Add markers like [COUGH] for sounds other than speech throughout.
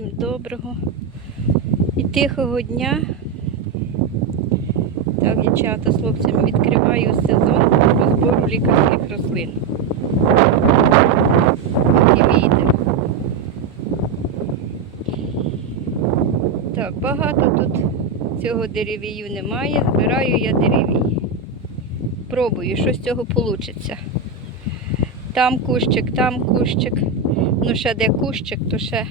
Всім доброго і тихого дня. Так, дівчата з хлопцями відкриваю сезон по збору лікарських рослин. Вітер. Так, багато тут цього деревію немає. Збираю я деревій. Пробую, що з цього вийде. Там кущик, там кущик. Ну, ще де кущик, то ще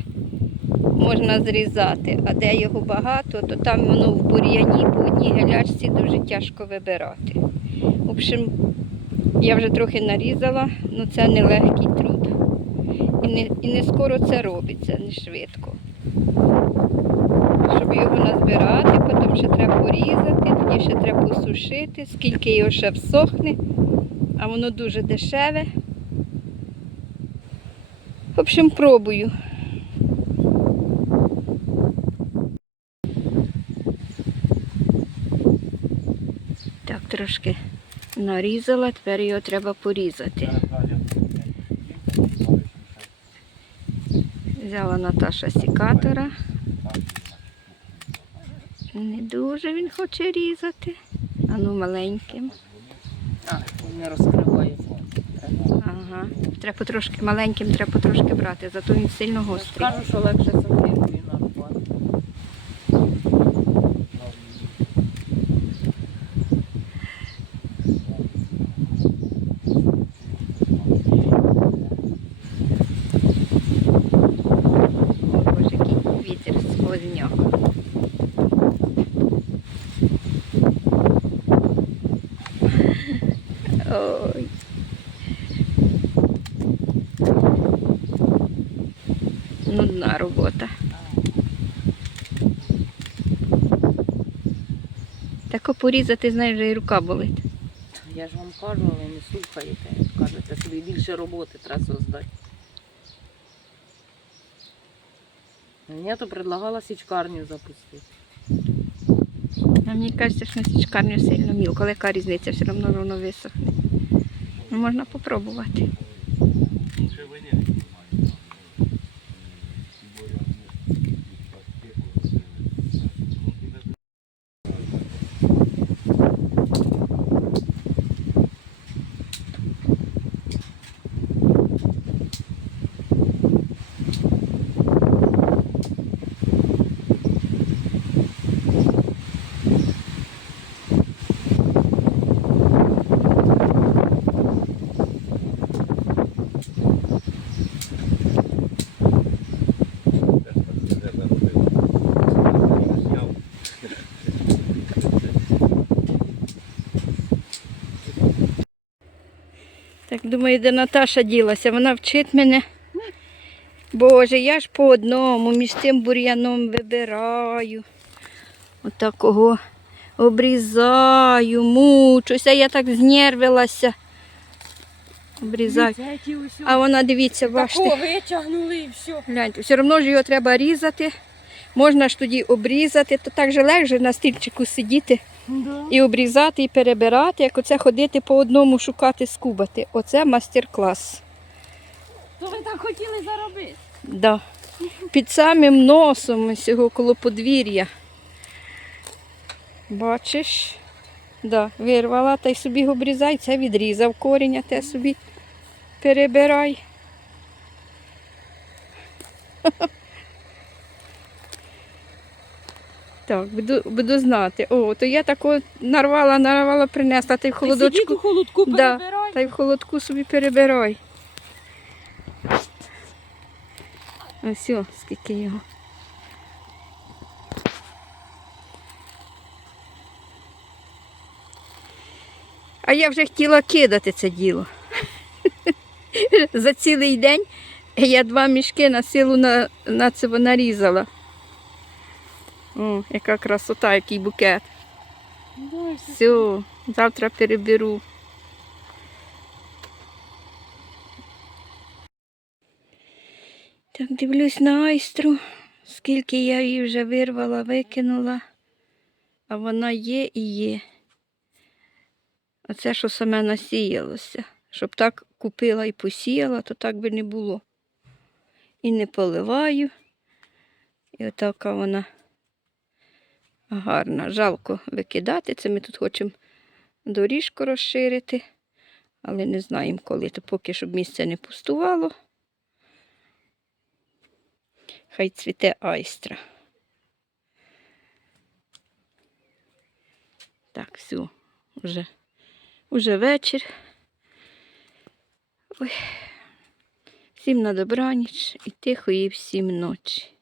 можна зрізати. А де його багато, то там воно в бур'яні по одній гелячці дуже тяжко вибирати. В общем, я вже трохи нарізала, але це нелегкий труд. І не, і не скоро це робиться, не швидко. Щоб його назбирати, потім ще треба порізати, тоді ще треба посушити, скільки його ще всохне, а воно дуже дешеве. В общем, пробую. Так, трошки нарізала, тепер його треба порізати. Взяла Наташа сікатора. Не дуже він хоче різати. А ну маленьким. Не розкривається. Ага. Треба трошки маленьким, треба трошки брати, зато він сильно гострий. Кажу, що легше сапіркою нарубати. О, боже, який вітер сквозняк. Ой. Нудна робота. Тако порізати, знаєш, вже і рука болить. Я ж вам кажу, але не слухаєте. Кажете, собі більше роботи треба создати. Мені то предлагала січкарню запустити. А мені кажеться, що на січкарню сильно мілко, але яка різниця, все одно воно висохне. Можна попробувати. Думаю, де Наташа ділася, вона вчить мене. Боже, я ж по одному між цим бур'яном вибираю. Отакого обрізаю, мучуся, я так знервилася. Обрізаю. А вона, дивіться, бачите. витягнули і все. Гляньте, все одно ж його треба різати. Можна ж тоді обрізати, то так же легше на стільчику сидіти Да. і обрізати, і перебирати, як оце ходити по одному, шукати, скубати. Оце мастер-клас. То ви так хотіли заробити? Да. Під самим носом ось цього коло подвір'я. Бачиш? Да, вирвала та й собі обрізай, це відрізав корінь, а те собі перебирай. Так, буду, буду знати. О, то я тако нарвала, нарвала, принесла, та й в Сидіть у холодочку. холодку Да. перебирай. Та й в холодку собі перебирай. Ось, о, скільки його. А я вже хотіла кидати це діло. [LAUGHS] За цілий день я два мішки на силу на, на це нарізала. О, яка красота, який букет. Все. Завтра переберу. Так, дивлюсь на айстру, скільки я її вже вирвала, викинула, а вона є і є. Оце, що саме насіялося. Щоб так купила і посіяла, то так би не було. І не поливаю. І отака вона гарна. Жалко викидати. Це ми тут хочемо доріжку розширити, але не знаємо коли, то поки щоб місце не пустувало. Хай цвіте айстра. Так, все, вже, вже вечір. Ой. Всім на добраніч і тихої всім ночі.